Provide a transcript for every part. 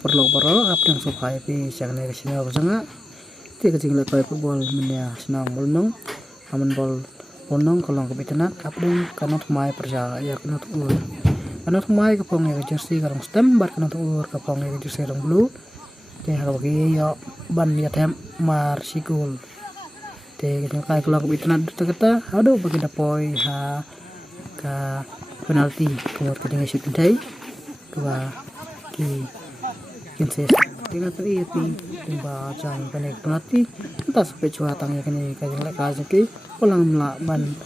perlu apa yang suka pi jangan dari sini apa sangat tiga jing lepai football menia senang bolong aman bol bonong kalau kepitenak kapdeng kanot mai perjala ya kanot ur kanot mai kapong ya jersey karang stem bar kanot ur kapong ya jersey rong blue te halo bagi yo ban ya tem mar sikul te kai kalau kepitenak kita aduh bagi dapoi ha ka penalti keluar ketinggalan shoot pintai dua ki kinses tinggal tadi timba jang kene penalti entah sampai cuatang ya kene kajang lek kaje ki pulang melaban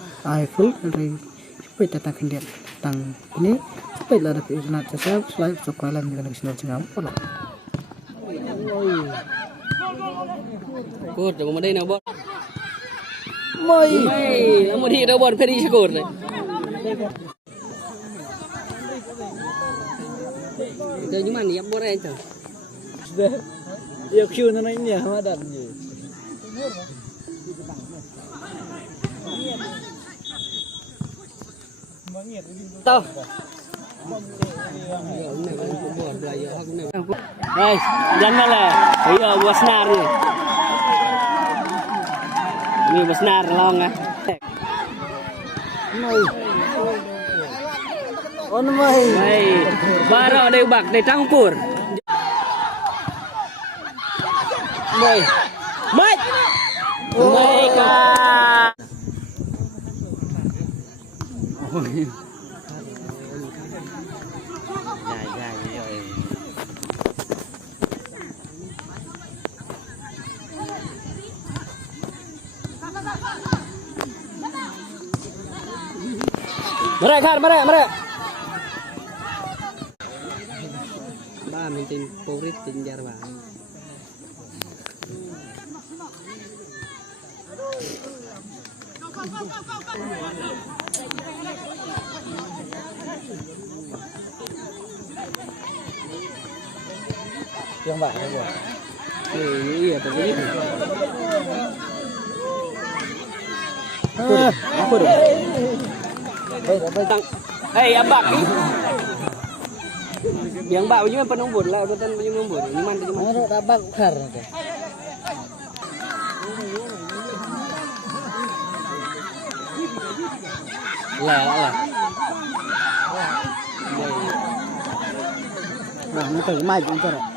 full dari supaya tetap kendian tang ini supaya lara pinat saya selain sekolah dengan kesenian cengam pola cột rồi mà đây nào bọn mày là một thị đâu bọn phải đi chơi cột này giờ nhưng mà niệm bọn này chẳng yêu kêu nó nói nhẹ mà đặt gì tao đây dân là bây giờ buat senar nih ini buat senar long á on mai đây baru đây bạc đây cangkur mày mày mày cả mereka ba mình tin porit tin jar ba yang bạn đấy rồi iya porit aku deh hey abak yang bau juga penuh bun lah udah penuh bun ini mana cuma ada abak kar lah nah itu mai cũng